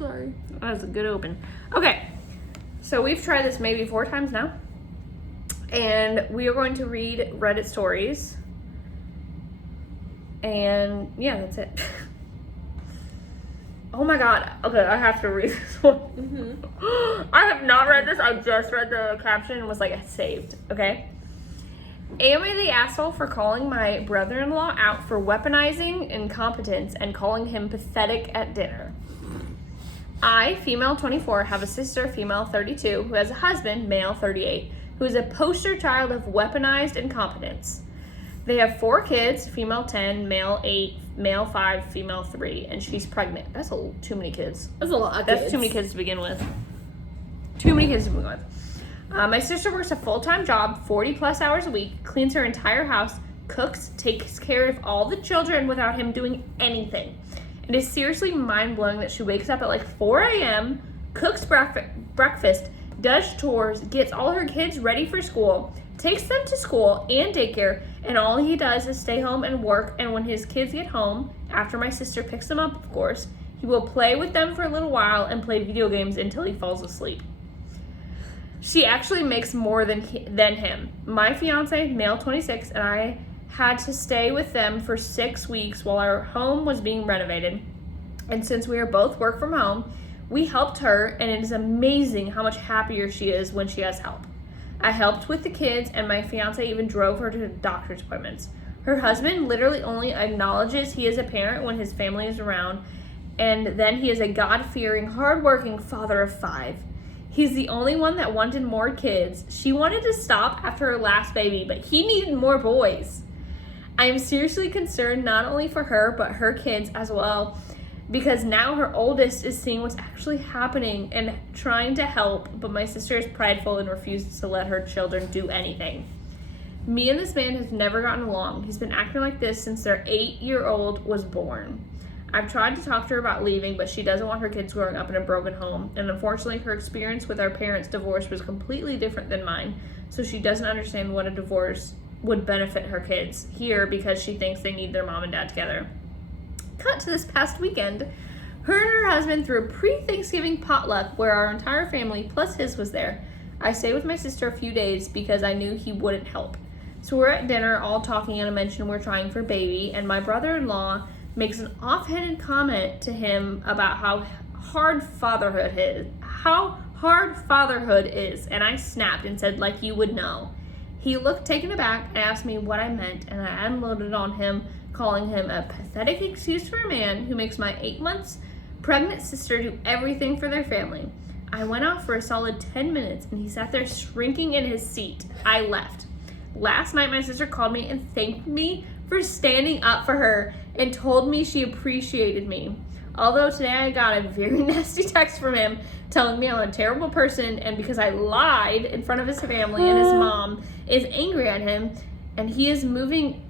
Sorry. That was a good open. Okay, so we've tried this maybe 4 times now. And we are going to read Reddit stories. And yeah, that's it. Oh my god. Okay, I have to read this one. Mm-hmm. I have not read this. I just read the caption and was like, saved. Okay. Am I the asshole for calling my brother-in-law out for weaponizing incompetence and calling him pathetic at dinner? I, female 24, have a sister, female 32, who has a husband, male 38, who is a poster child of weaponized incompetence. They have 4 kids, female 10, male 8, male 5, female 3, and she's pregnant. That's too many kids. That's a lot of That's kids. too many kids to begin with. Too many kids to begin with. My sister works a full-time job, 40 plus hours a week, cleans her entire house, cooks, takes care of all the children without him doing anything. It is seriously mind-blowing that she wakes up at like 4 a.m., cooks breakfast, does chores, gets all her kids ready for school, takes them to school and daycare, and all he does is stay home and work, and when his kids get home, after my sister picks them up, of course, he will play with them for a little while and play video games until he falls asleep. She actually makes more than him. My fiance, male 26, and I had to stay with them for 6 weeks while our home was being renovated. And since we are both work from home, we helped her, and it is amazing how much happier she is when she has help. I helped with the kids, and my fiance even drove her to doctor's appointments. Her husband literally only acknowledges he is a parent when his family is around, and then he is a God-fearing, hard-working father of 5. He's the only one that wanted more kids. She wanted to stop after her last baby, but he needed more boys. I am seriously concerned not only for her, but her kids as well, because now her oldest is seeing what's actually happening and trying to help, but my sister is prideful and refuses to let her children do anything. Me and this man have never gotten along. He's been acting like this since their 8-year-old was born. I've tried to talk to her about leaving, but she doesn't want her kids growing up in a broken home, and unfortunately her experience with our parents' divorce was completely different than mine, so she doesn't understand what a divorce would benefit her kids here because she thinks they need their mom and dad together. Cut to this past weekend. Her and her husband threw a pre-Thanksgiving potluck where our entire family plus his was there. I stayed with my sister a few days because I knew he wouldn't help. So we're at dinner all talking, and I mentioned we're trying for baby, and my brother-in-law makes an offhanded comment to him about how hard fatherhood is, and I snapped and said, like you would know. He looked taken aback and asked me what I meant, and I unloaded on him, calling him a pathetic excuse for a man who makes my 8 months pregnant sister do everything for their family. I went off for a solid 10 minutes, and he sat there shrinking in his seat. I left. Last night, my sister called me and thanked me for standing up for her and told me she appreciated me. Although today I got a very nasty text from him telling me I'm a terrible person, and because I lied in front of his family and his mom is angry at him, and he is moving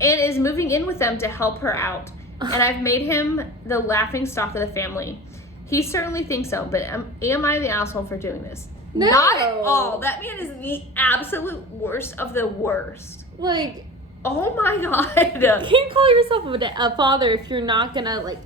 in with them to help her out. And I've made him the laughing stock of the family. He certainly thinks so, but am I the asshole for doing this? No. Not at all. That man is the absolute worst of the worst. Like, oh my god. you can't call yourself a father if you're not gonna, like,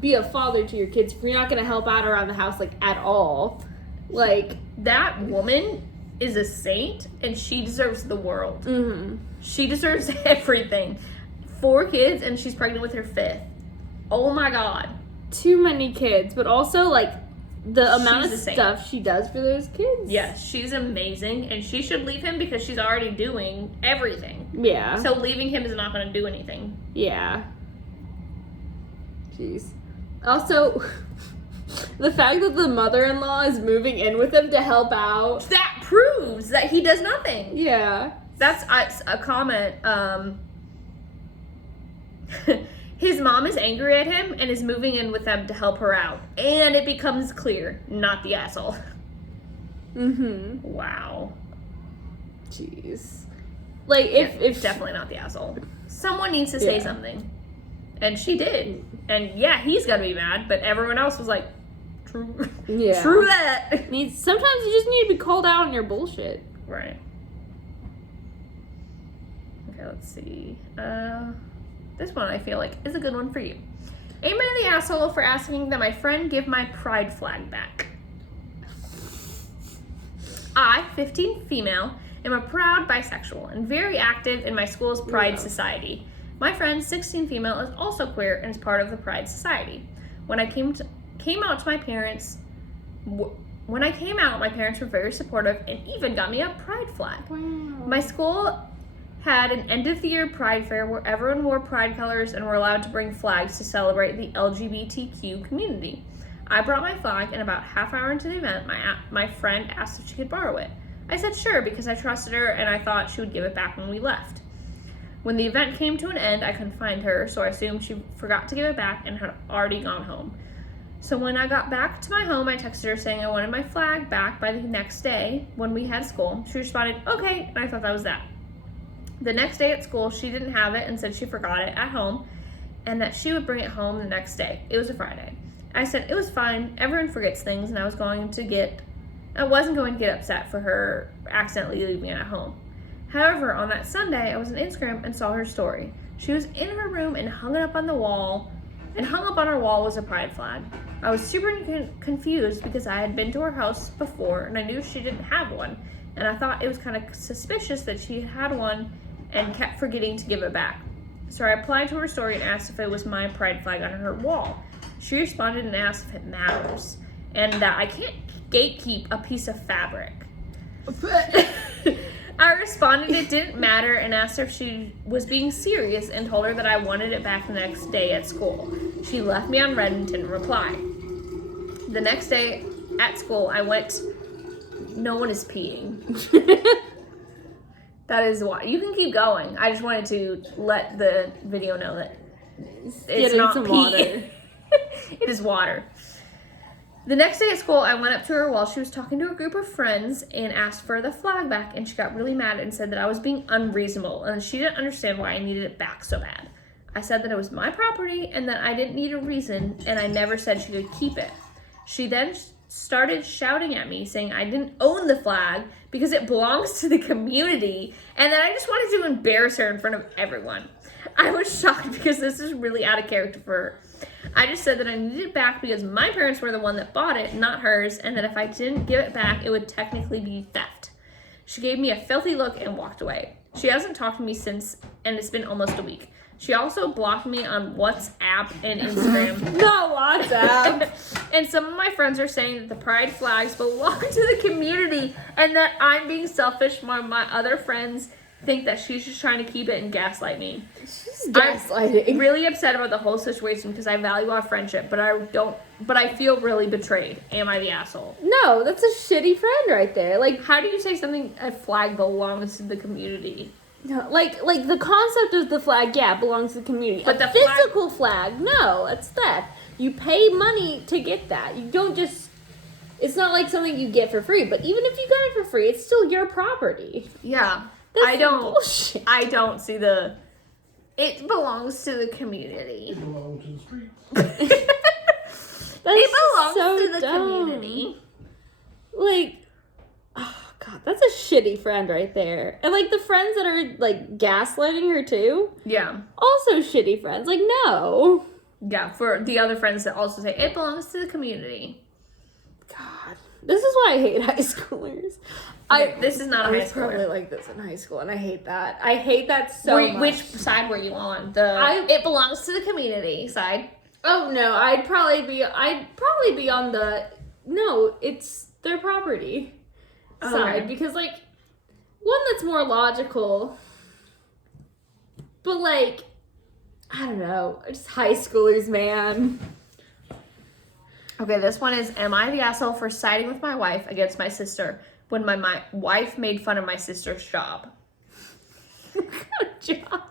be a father to your kids, if you're not gonna help out around the house, like, at all. Like, that woman is a saint, and she deserves the world. mm-hmm. She deserves everything. 4 kids, and she's pregnant with her 5th. Oh my god. Too many kids, but also, like, the amount She's of a saint. stuff she does for those kids. Yes, she's amazing, and she should leave him because she's already doing everything. Yeah. So leaving him is not going to do anything. Yeah. Jeez. Also, the fact that the mother-in-law is moving in with him to help out. That proves that he does nothing. Yeah. That's a comment. His mom is angry at him and is moving in with them to help her out. And it becomes clear, not the asshole. Mm-hmm. Wow. Jeez. Like, if definitely not the asshole. Someone needs to say something. And she did. And yeah, he's got to be mad, but everyone else was like, true. Yeah. True that. Sometimes you just need to be called out on your bullshit. Right. Okay, let's see. This one I feel like is a good one for you. Am I the asshole for asking that my friend give my pride flag back? I, 15 female, am a proud bisexual and very active in my school's Pride Society. My friend, 16 female, is also queer and is part of the Pride Society. When I came out to my parents, my parents were very supportive and even got me a pride flag. Wow. My school had an end-of-the-year pride fair where everyone wore pride colors and were allowed to bring flags to celebrate the LGBTQ community. I brought my flag, and about half hour into the event, my friend asked if she could borrow it. I said sure because I trusted her and I thought she would give it back when we left. When the event came to an end, I couldn't find her, so I assumed she forgot to give it back and had already gone home. So when I got back to my home, I texted her saying I wanted my flag back by the next day when we had school. She responded, okay, and I thought that was that. The next day at school, she didn't have it and said she forgot it at home and that she would bring it home the next day. It was a Friday. I said it was fine. Everyone forgets things, and I wasn't going to get upset for her accidentally leaving it at home. However, on that Sunday, I was on Instagram and saw her story. She was in her room and hung up on her wall was a pride flag. I was super confused because I had been to her house before and I knew she didn't have one, and I thought it was kind of suspicious that she had one and kept forgetting to give it back. So I replied to her story and asked if it was my pride flag on her wall. She responded and asked if it matters and that I can't gatekeep a piece of fabric. I responded it didn't matter and asked her if she was being serious and told her that I wanted it back the next day at school. She left me on red and didn't reply. The next day at school, I went, no one is peeing. That is why. You can keep going. I just wanted to let the video know that it's not some pee. Water. It is water. The next day at school, I went up to her while she was talking to a group of friends and asked for the flag back, and she got really mad and said that I was being unreasonable and she didn't understand why I needed it back so bad. I said that it was my property and that I didn't need a reason, and I never said she could keep it. She then started shouting at me, saying I didn't own the flag because it belongs to the community, and that I just wanted to embarrass her in front of everyone. I was shocked because this is really out of character for her. I just said that I needed it back because my parents were the one that bought it, not hers, and that if I didn't give it back, it would technically be theft. She gave me a filthy look and walked away. She hasn't talked to me since, and it's been almost a week. She also blocked me on WhatsApp and Instagram. Not WhatsApp. And some of my friends are saying that the pride flags belong to the community and that I'm being selfish while my other friends think that she's just trying to keep it and gaslight me. She's gaslighting. I'm really upset about the whole situation because I value our friendship, but I feel really betrayed. Am I the asshole? No, that's a shitty friend right there. Like, how do you say a flag belongs to the community? No, like the concept of the flag, yeah, belongs to the community. But the physical flag, no, it's theft. You pay money to get that. You don't just. It's not like something you get for free. But even if you got it for free, it's still your property. Yeah, bullshit. I don't see the. It belongs to the community. It belongs to the streets. It belongs to the community. Like. Oh, God, that's a shitty friend right there. And, like, the friends that are, like, gaslighting her, too. Yeah. Also shitty friends. Like, no. Yeah, for the other friends that also say, it belongs to the community. God. This is why I hate high schoolers. This is not a high schooler. I was probably like this in high school, and I hate that. I hate that so much. Which side were you on? It belongs to the community side? Oh, no. I'd probably be on the, no, it's their property side, because, like, one that's more logical, but, like, I don't know, just high schoolers, man. Okay, this one is, am I the asshole for siding with my wife against my sister when my wife made fun of my sister's job? What kind of job?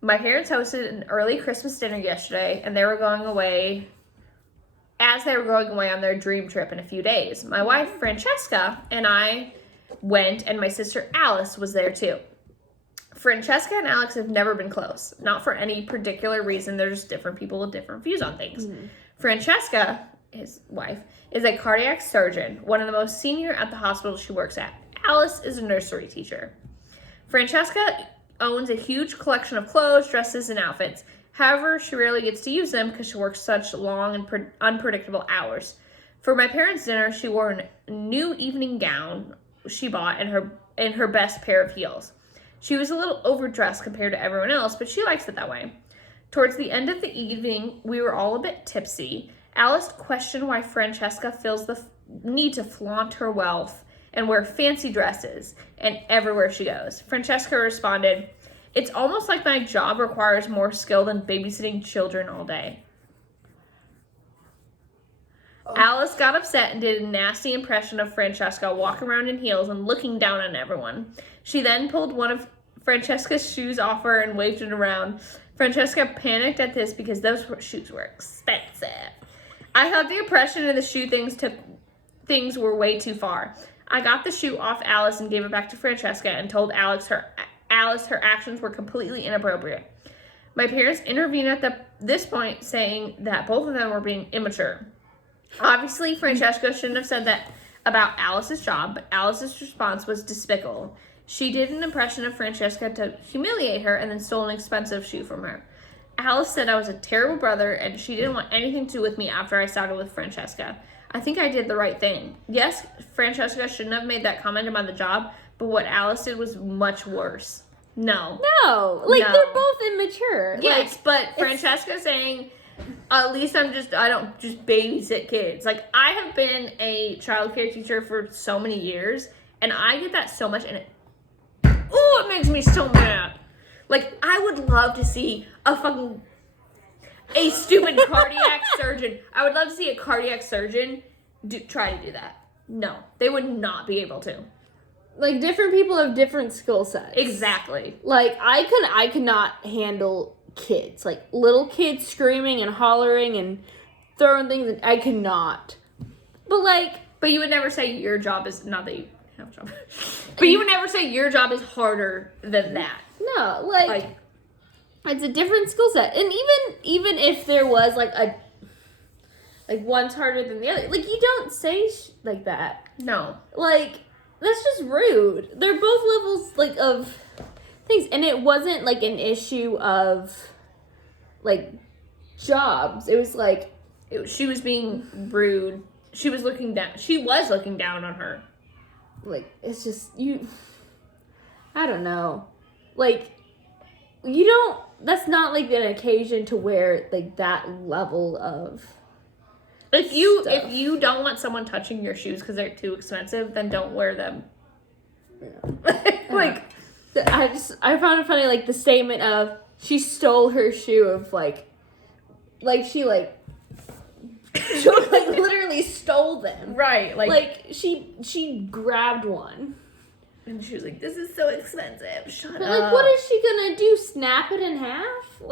My parents hosted an early Christmas dinner yesterday, and they were going away on their dream trip in a few days. My wife, Francesca, and I went, and my sister Alice was there too. Francesca and Alex have never been close. Not for any particular reason. They're just different people with different views on things. Mm-hmm. Francesca, his wife, is a cardiac surgeon, one of the most senior at the hospital she works at. Alice is a nursery teacher. Francesca owns a huge collection of clothes, dresses, and outfits. However, she rarely gets to use them because she works such long and unpredictable hours. For my parents' dinner, she wore a new evening gown she bought and her best pair of heels. She was a little overdressed compared to everyone else, but she likes it that way. Towards the end of the evening, we were all a bit tipsy. Alice questioned why Francesca feels the need to flaunt her wealth and wear fancy dresses and everywhere she goes. Francesca responded, "It's almost like my job requires more skill than babysitting children all day." Alice got upset and did a nasty impression of Francesca walking around in heels and looking down on everyone. She then pulled one of Francesca's shoes off her and waved it around. Francesca panicked at this because those shoes were expensive. I thought the impression and the shoe things were way too far. I got the shoe off Alice and gave it back to Francesca and told Alice her actions were completely inappropriate. My parents intervened at this point, saying that both of them were being immature. Obviously, Francesca shouldn't have said that about Alice's job, but Alice's response was despicable. She did an impression of Francesca to humiliate her and then stole an expensive shoe from her. Alice said I was a terrible brother and she didn't want anything to do with me after I started with Francesca. I think I did the right thing. Yes, Francesca shouldn't have made that comment about the job, but what Alice did was much worse. No. No. They're both immature. Yes, but Francesca saying, at least I don't just babysit kids. I have been a childcare teacher for so many years, and I get that so much, and it makes me so mad. I would love to see a stupid cardiac surgeon. I would love to see a cardiac surgeon try to do that. No, they would not be able to. Different people have different skill sets. Exactly. I could not handle kids. Little kids screaming and hollering and throwing things, and I could not. But you would never say your job is, not that you have a job, but you would never say your job is harder than that. No, it's a different skill set. And even if there was one's harder than the other, you don't say like that. No. That's just rude. They're both levels of things, and it wasn't an issue of jobs. It was she was being rude. She was looking down on her. It's just I don't know. You don't, that's not an occasion to wear that level of If you don't want someone touching your shoes because they're too expensive, then don't wear them. Yeah. I found it funny, the statement of she stole her shoe of she literally stole them. Right. She grabbed one. And she was like, "This is so expensive. Shut up." But what is she gonna do? Snap it in half?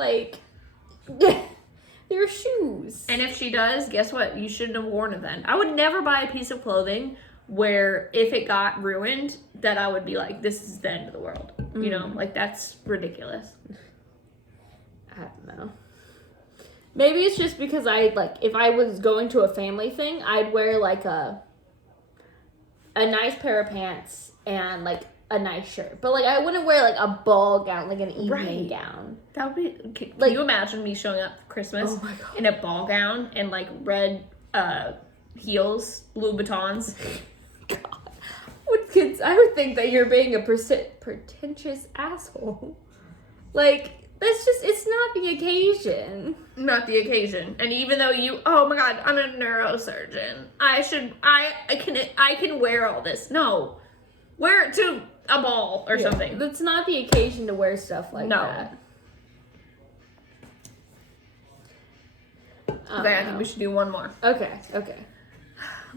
They're shoes. And if she does, guess what? You shouldn't have worn it then. I would never buy a piece of clothing where if it got ruined, that I would be like, this is the end of the world. Mm-hmm. You know, that's ridiculous. I don't know. Maybe it's just because if I was going to a family thing, I'd wear a nice pair of pants and a nice shirt. But I wouldn't wear a ball gown, an evening gown. That would be, can you imagine me showing up for Christmas in a ball gown and red heels, Louboutins? God. With kids, I would think that you're being a pretentious asshole. That's just, it's not the occasion. Not the occasion. And even though oh my God, I'm a neurosurgeon. I can wear all this. No. Wear it to a ball or something. That's not the occasion to wear stuff that. Okay, I think we should do one more. Okay.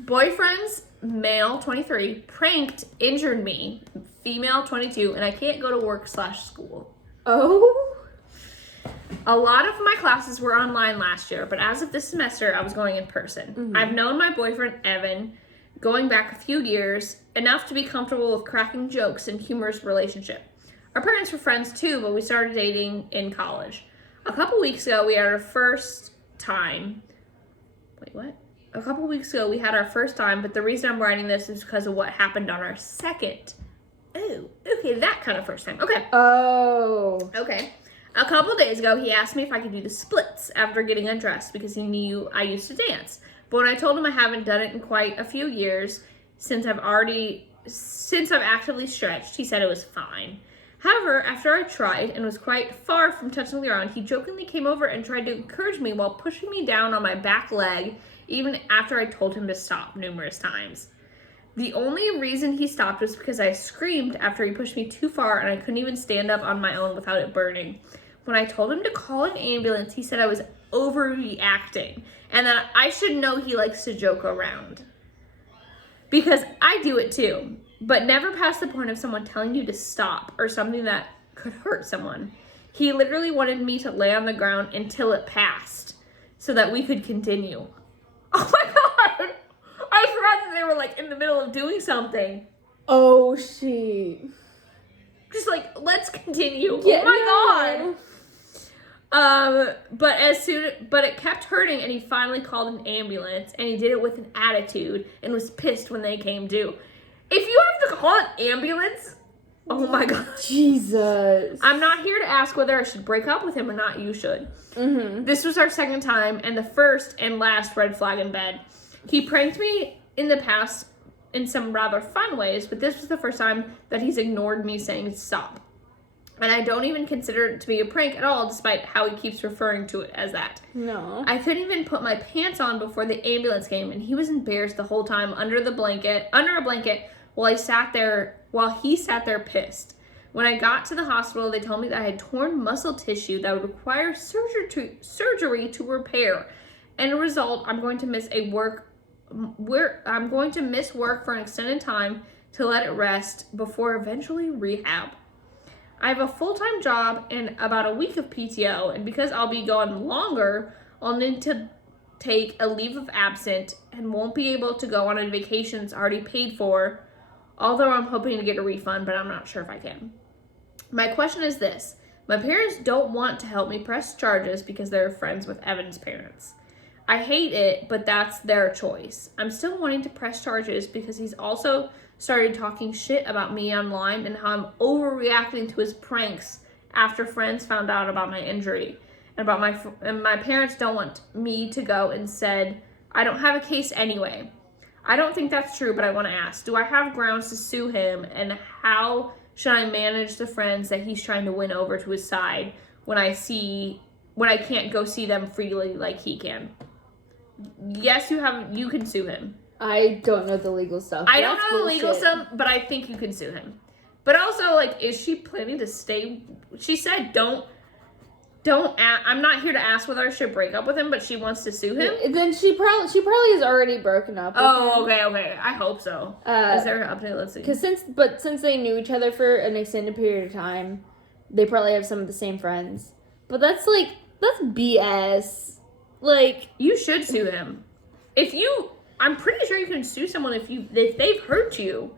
Boyfriends, male 23, pranked, injured me, female 22, and I can't go to work/school. Oh? A lot of my classes were online last year, but as of this semester, I was going in person. Mm-hmm. I've known my boyfriend, Evan, going back a few years, enough to be comfortable with cracking jokes and humorous relationship. Our parents were friends too, but we started dating in college. A couple weeks ago, we had our first time. Wait, what? A couple weeks ago, we had our first time, but the reason I'm writing this is because of what happened on our second. Oh, okay, that kind of first time. Okay. Oh. Okay. A couple days ago, he asked me if I could do the splits after getting undressed because he knew I used to dance. But when I told him I haven't done it in quite a few years since I've actively stretched, he said it was fine. However, after I tried and was quite far from touching the ground, he jokingly came over and tried to encourage me while pushing me down on my back leg, even after I told him to stop numerous times. The only reason he stopped was because I screamed after he pushed me too far and I couldn't even stand up on my own without it burning. When I told him to call an ambulance, he said I was overreacting and that I should know he likes to joke around. Because I do it too, but never past the point of someone telling you to stop or something that could hurt someone. He literally wanted me to lay on the ground until it passed so that we could continue. Oh my God! I forgot that they were like in the middle of doing something. Oh, shit. Just like, let's continue. Yeah, oh my God. But it kept hurting and he finally called an ambulance and he did it with an attitude and was pissed when they came due. If you have to call an ambulance, oh my God. Jesus. I'm not here to ask whether I should break up with him or not. You should. Mm-hmm. This was our second time and the first and last red flag in bed. He pranked me in the past in some rather fun ways, but this was the first time that he's ignored me saying stop. And I don't even consider it to be a prank at all, despite how he keeps referring to it as that. No. I couldn't even put my pants on before the ambulance came, and he was embarrassed the whole time under a blanket, while he sat there pissed. When I got to the hospital, they told me that I had torn muscle tissue that would require surgery to repair. And as a result, I'm going to miss work for an extended time to let it rest before eventually rehab. I have a full-time job and about a week of PTO, and because I'll be gone longer, I'll need to take a leave of absence and won't be able to go on a vacation that's already paid for, although I'm hoping to get a refund, but I'm not sure if I can. My question is this. My parents don't want to help me press charges because they're friends with Evan's parents. I hate it, but that's their choice. I'm still wanting to press charges because he's also started talking shit about me online and how I'm overreacting to his pranks after friends found out about my injury and my parents don't want me to go and said I don't have a case anyway. I don't think that's true, but I want to ask, do I have grounds to sue him, and how should I manage the friends that he's trying to win over to his side when I can't go see them freely like he can? Yes, you can sue him. I don't know the legal stuff. I don't know the legal stuff, but I think you can sue him. But also, like, is she planning to stay? She said, I'm not here to ask whether I should break up with him, but she wants to sue him. Then she probably has already broken up with him. Okay. I hope so. Is there an update? Let's see. Since they knew each other for an extended period of time, they probably have some of the same friends. But that's BS. Like, you should sue him. I'm pretty sure you can sue someone if they've hurt you.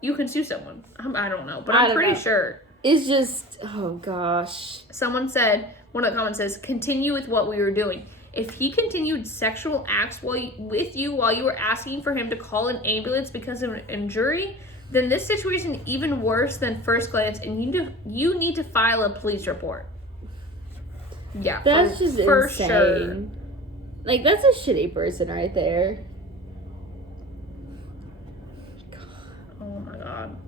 You can sue someone. I don't know, but I'm pretty sure. It's just, oh gosh. Someone said, one of the comments says, continue with what we were doing. If he continued sexual acts with you while you were asking for him to call an ambulance because of an injury, then this situation is even worse than first glance, and you need to file a police report. Yeah, that's just for insane. Sure. Like, that's a shitty person right there. Oh my God.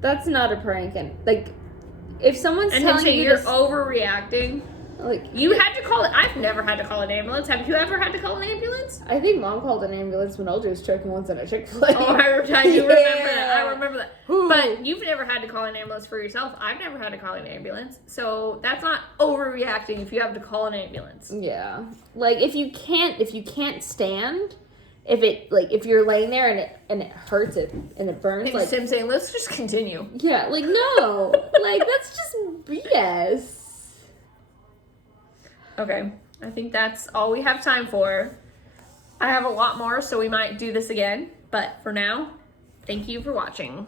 That's not a prank, and like, if someone's telling you you're overreacting, like, you had to call it. I've never had to call an ambulance. Have you ever had to call an ambulance? I think Mom called an ambulance when OJ was choking once in a Chick-fil-A. Oh, I remember that. Ooh. But you've never had to call an ambulance for yourself. I've never had to call an ambulance, so that's not overreacting. If you have to call an ambulance, yeah, like if you can't stand. If you're laying there and it hurts it and it burns, like Tim saying, let's just continue. Yeah, like no, like that's just BS. Okay, I think that's all we have time for. I have a lot more, so we might do this again. But for now, thank you for watching.